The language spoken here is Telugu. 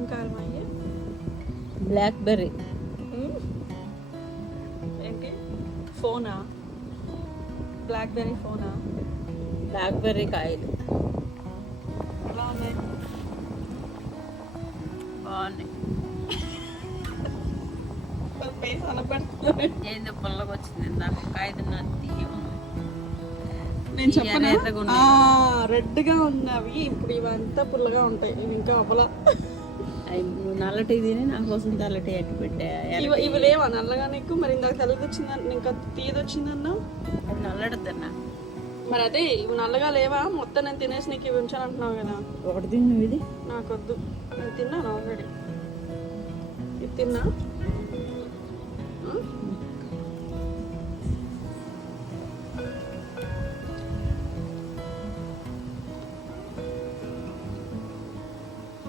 ఏం కావాలి అయ్యి? Blackberry. ఏంటి ఫోనా? బ్లాక్ బెర్రీ ఫోనా? బ్లాక్ బెర్రీ కాయలు ఎలా ఉన్నాయి? బాగున్నాయి. ఫేస్ అనపడుతుంది. ఏందో పుల్లగా వచ్చింది నాకు కాయ తిన్నది. నేను చెప్పనా రెడ్గా ఉన్నవి ఇప్పుడు ఇవంతా పుల్లగా ఉంటాయి. ఇవి ఇంకా అవ్వలా. నువ్వు నల్లటి తిని నా కోసం తెల్లటి అట్టి పెట్టా. ఇవి లేవా నల్లగా నీకు? మరి ఇందాక తెల్లది వచ్చిందని ఇంకా తీయది వచ్చిందన్నా నల్లటి తిన్నా. మరి అదే ఇవి నల్లగా లేవా? మొత్తం నేను తినేసి నీకు ఇవి ఉంచాను అంటున్నావు కదా. ఒకటి తిను ఇది. నాకొద్దు, నేను తిన్నాను ఆల్రెడీ. ఇది తిన్నా.